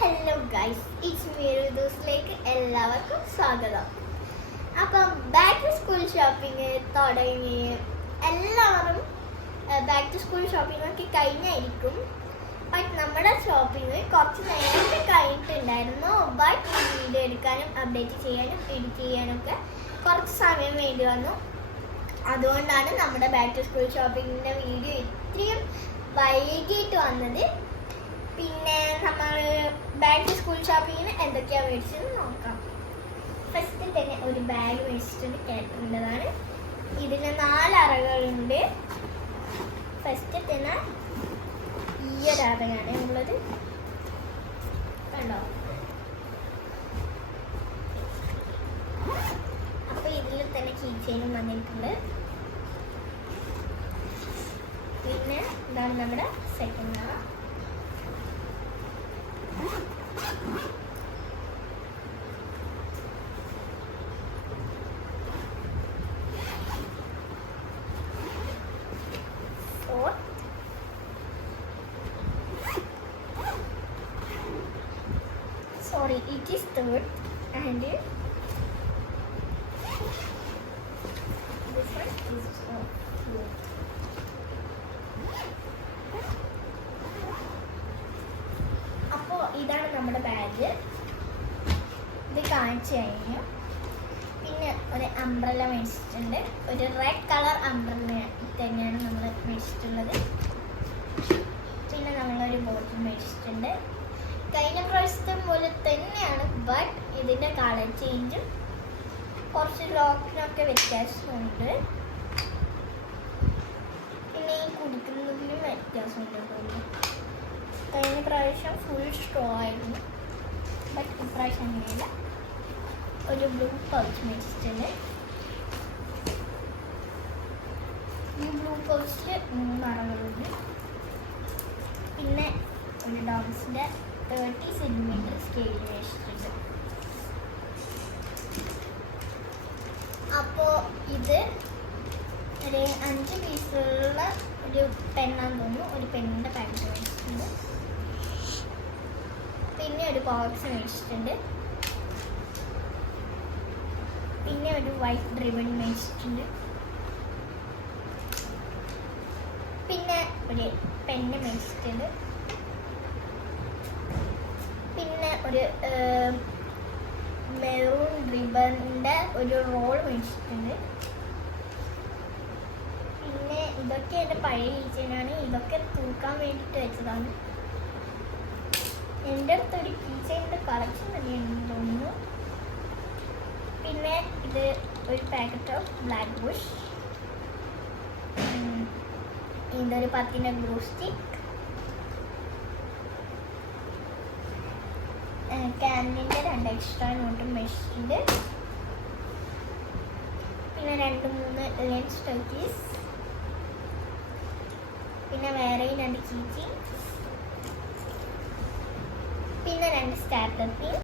Hello guys, it's me ദിവസത്തിലേക്ക് എല്ലാവർക്കും സ്വാഗതം. അപ്പം ബാക്ക് ടു സ്കൂൾ ഷോപ്പിംഗ് തുടങ്ങി. എല്ലാവരും ബാക്ക് ടു സ്കൂൾ ഷോപ്പിംഗ് ഒക്കെ കഴിഞ്ഞായിരിക്കും. ബട്ട് നമ്മുടെ ഷോപ്പിംഗ് കുറച്ച് നേരത്തെ കഴിഞ്ഞിട്ടുണ്ടായിരുന്നു. ബട്ട് വീഡിയോ എടുക്കാനും അപ്ഡേറ്റ് ചെയ്യാനും എഡിറ്റ് ചെയ്യാനൊക്കെ കുറച്ച് സമയം വേണ്ടി വന്നു. അതുകൊണ്ടാണ് നമ്മുടെ ബാക്ക് ടു സ്കൂൾ ഷോപ്പിങ്ങിൻ്റെ വീഡിയോ ഇത്രയും വൈകിട്ട് വന്നത്. പിന്നെ നമ്മൾ ബാക്ക് ടു സ്കൂൾ ഷോപ്പിങ്ങിന് എന്തൊക്കെയാണ് മേടിച്ചതെന്ന് നോക്കാം. ഫസ്റ്റ് തന്നെ ഒരു ബാഗ് മേടിച്ചിട്ടുണ്ട്, കേട്ടറിൻ്റെതാണ്. ഇതിന് 4 അറകളുണ്ട്. ഫസ്റ്റ് തന്നെ ഈ ഒരു അറയാണ് ഉള്ളത്, കണ്ടോ. അപ്പോൾ ഇതിൽ തന്നെ കീ ചെയിനും വന്നിട്ടുണ്ട്. പിന്നെ ഇതാണ് നമ്മുടെ സെക്കൻഡ് അറ. Sorry, it is third, and this one is fourth. അപ്പോൾ ഇതാണ് നമ്മുടെ ബാഗ്. ഇത് കാണിച്ചു കഴിഞ്ഞു. പിന്നെ ഒരു അംബ്രല്ല മേടിച്ചിട്ടുണ്ട്. ഒരു റെഡ് കളർ അംബ്രല്ല തന്നെയാണ് നമ്മൾ മേടിച്ചിട്ടുള്ളത്. പിന്നെ നമ്മളൊരു ബോട്ടിൽ മേടിച്ചിട്ടുണ്ട്. കഴിഞ്ഞ പ്രാവശ്യത്തെ പോലെ തന്നെയാണ്, ബട്ട് ഇതിൻ്റെ കളർ ചേഞ്ചും കുറച്ച് ലോക്കിനൊക്കെ വ്യത്യാസമുണ്ട്. പിന്നെ ഈ കുടിക്കുന്നതിലും വ്യത്യാസമുണ്ട്. കഴിഞ്ഞ പ്രാവശ്യം ഫുൾ സ്ട്രോ ആയിരുന്നു, ബട്ട് ഇപ്രാവശ്യം അങ്ങനെയല്ല. ഒരു ബ്ലൂ പൗച്ച് മേടിച്ചിട്ടുണ്ട്. ഈ ബ്ലൂ പൗച്ചിൽ 3 അറകളുണ്ട്. പിന്നെ ഒരു ഡോഗ്സിൻ്റെ 30 സെൻറ്റിമീറ്റർ സ്കെയിൽ മേടിച്ചിട്ടുണ്ട്. അപ്പോൾ ഇത് ഒരു 5 പീസുള്ള ഒരു പെണ്ണാന്ന് തോന്നുന്നു. ഒരു പെണ്ണിൻ്റെ പാക്കറ്റ് മേടിച്ചിട്ടുണ്ട്. പിന്നെ ഒരു ബോക്സ് മേടിച്ചിട്ടുണ്ട്. പിന്നെ ഒരു വൈറ്റ് റിബൺ മേടിച്ചിട്ടുണ്ട്. പിന്നെ ഒരു പെണ്ണ് മേടിച്ചിട്ടുണ്ട്. പിന്നെ ഒരു മെറൂൺ റിബണിൻ്റെ ഒരു റോൾ മേടിച്ചിട്ടുണ്ട്. പിന്നെ ഇതൊക്കെ എൻ്റെ പഴയ കീച്ചെയിനാണ്. ഇതൊക്കെ തൂക്കാൻ വേണ്ടിയിട്ട് വെച്ചതാണ്. എൻ്റെ അടുത്തൊരു കീച്ചെയിൻ്റെ കളക്ഷൻ തന്നെയാണെന്ന് തോന്നുന്നു. പിന്നെ ഇത് ഒരു പാക്കറ്റ് ഓഫ് ബ്ലാക്ക് ബുഷ്. ഇതൊരു 10 ഗ്ലൂ സ്റ്റിക്ക്. ക്യാൻഡിൻ്റെ 2 എക്സ്ട്രാ നോട്ടും മേടിച്ചിട്ടുണ്ട്. പിന്നെ 2-3 ലെൻസ് ടോക്കീസ്. പിന്നെ വേറെയും 2 കീ ചെയിൻസ്. പിന്നെ 2 സ്റ്റാർട്ടർ പിൻ.